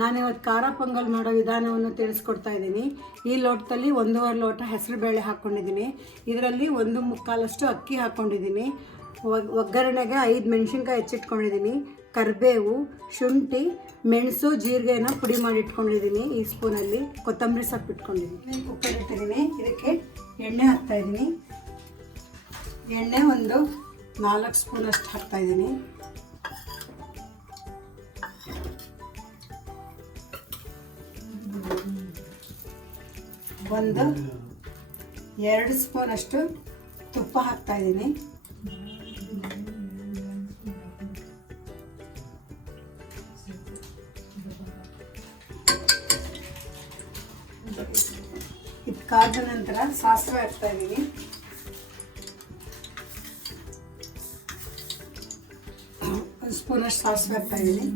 ನಾನಿವತ್ತು ಖಾರ ಪೊಂಗಲ್ ಮಾಡೋ ವಿಧಾನವನ್ನು ತಿಳಿಸ್ಕೊಡ್ತಾ ಇದ್ದೀನಿ. ಈ ಲೋಟದಲ್ಲಿ 1.5 ಲೋಟ ಹೆಸರುಬೇಳೆ ಹಾಕ್ಕೊಂಡಿದ್ದೀನಿ. ಇದರಲ್ಲಿ 1/4 ಅಕ್ಕಿ ಹಾಕ್ಕೊಂಡಿದ್ದೀನಿ. ಒಗ್ಗರಣೆಗೆ 5 ಮೆಣಸಿನ್ಕಾಯಿ ಹೆಚ್ಚಿಟ್ಕೊಂಡಿದ್ದೀನಿ. ಕರಿಬೇವು, ಶುಂಠಿ, ಮೆಣಸು, ಜೀರಿಗೆನ ಪುಡಿ ಮಾಡಿ ಇಟ್ಕೊಂಡಿದ್ದೀನಿ. ಈ ಸ್ಪೂನಲ್ಲಿ ಕೊತ್ತಂಬರಿ ಸೊಪ್ಪು ಇಟ್ಕೊಂಡಿದ್ದೀನಿ. ಕುಕ್ಕರ್ ಇಟ್ಟಿದ್ದೀನಿ. ಇದಕ್ಕೆ ಎಣ್ಣೆ ಹಾಕ್ತಾಯಿದ್ದೀನಿ. ಎಣ್ಣೆ ಒಂದು 4 ಸ್ಪೂನಷ್ಟು ಹಾಕ್ತಾಯಿದ್ದೀನಿ. ಒಂದು 2 ಸ್ಪೂನಷ್ಟು ತುಪ್ಪ ಹಾಕ್ತಾಯಿದ್ದೀನಿ. ಇದು ಕಾದ ನಂತರ ಸಾಸಿವೆ ಹಾಕ್ತಾಯಿದ್ದೀನಿ. ಒಂದು ಸ್ಪೂನಷ್ಟು ಸಾಸಿವೆ ಹಾಕ್ತಾಯಿದ್ದೀನಿ.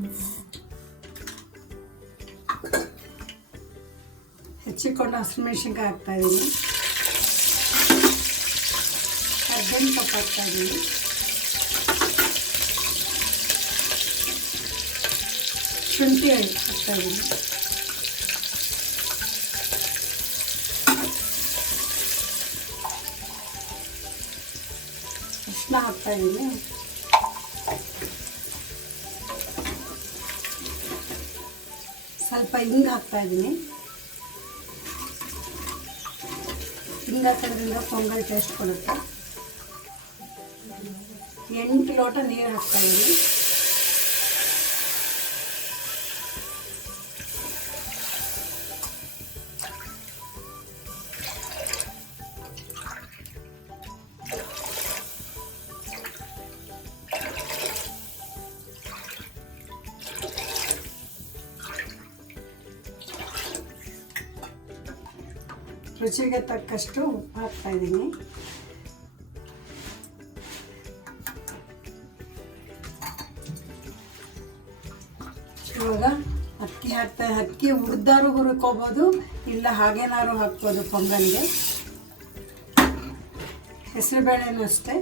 ಹೆಚ್ಚಿಕೊಂಡು ಹಸಿಮೆಣಸಿನ್ಕಾಯಿ ಹಾಕ್ತಾಯಿದ್ದೀನಿ. ಕರ್ಬೇವಿನ ಸೊಪ್ಪು ಹಾಕ್ತಾಯಿದ್ದೀನಿ. ಶುಂಠಿ ಹಾಕ್ತಾಯಿದ್ದೀನಿ. ಅರಿಶಿನ ಹಾಕ್ತಾಯಿದ್ದೀನಿ. ಸ್ವಲ್ಪ ಹಿಂಗೆ ಹಾಕ್ತಾಯಿದ್ದೀನಿ. ಹಿಂಗೆ ಹಾಕೋದ್ರಿಂದ ಪೊಂಗಲ್ ಟೇಸ್ಟ್ ಕೊಡುತ್ತೆ. 8 ಲೋಟ ನೀರು ಹಾಕ್ತಾಯಿದ್ದೀನಿ. ರುಚಿಗೆ ತಕ್ಕಷ್ಟು ಉಪ್ಪು ಹಾಕ್ತಾಯಿದ್ದೀನಿ. ಇವಾಗ ಅಕ್ಕಿ ಅಕ್ಕಿ ಹುರಿದಾರು ಹುರ್ಕೋಬೋದು, ಇಲ್ಲ ಹಾಗೇನಾದ್ರು ಹಾಕ್ಬೋದು ಪೊಂಗಲ್ಗೆ. ಹೆಸರುಬೇಳೆನೂ ಅಷ್ಟೇ.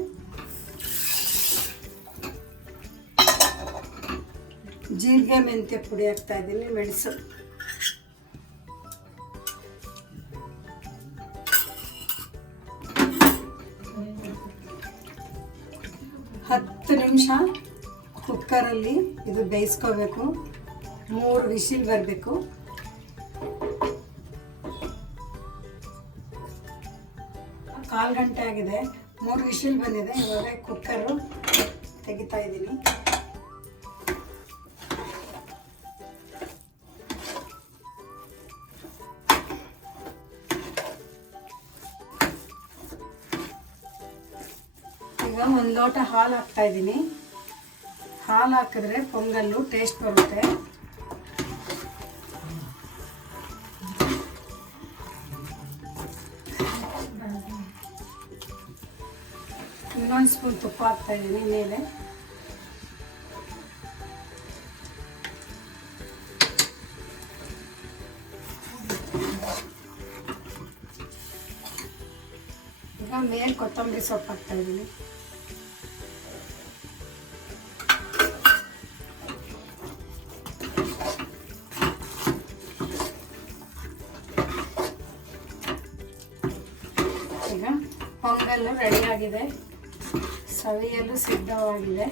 ಜೀರಿಗೆ ಮೆಂತ್ಯ ಪುಡಿ ಹಾಕ್ತಾಯಿದ್ದೀನಿ. ಮೆಣಸು, ಹತ್ತು ನಿಮಿಷ ಕುಕ್ಕರಲ್ಲಿ ಇದು ಬೇಯಿಸ್ಕೋಬೇಕು. 3 ವಿಸಿಲ್ ಬರಬೇಕು. ಕಾಲು ಗಂಟೆ ಆಗಿದೆ, 3 ವಿಸಿಲ್ ಬಂದಿದೆ. ಇವಾಗ ಕುಕ್ಕರು ತೆಗಿತಾ ಇದ್ದೀನಿ. ಈಗ 1 ಲೋಟ ಹಾಲು ಹಾಕ್ತಾಯಿದ್ದೀನಿ. ಹಾಲು ಹಾಕಿದ್ರೆ ಪೊಂಗಲ್ಲು ಟೇಸ್ಟ್ ಬರುತ್ತೆ. ಇನ್ನೊಂದು ಸ್ಪೂನ್ ತುಪ್ಪ ಹಾಕ್ತಾಯಿದ್ದೀನಿ ಮೇಲೆ. ಈಗ ಮೇಲೆ ಕೊತ್ತಂಬರಿ ಸೊಪ್ಪು ಹಾಕ್ತಾಯಿದ್ದೀನಿ. ಈಗ ಪೊಂಗಲ್ಲು ರೆಡಿಯಾಗಿದೆ, ಸವಿಯಲು ಸಿದ್ಧವಾಗಿದೆ.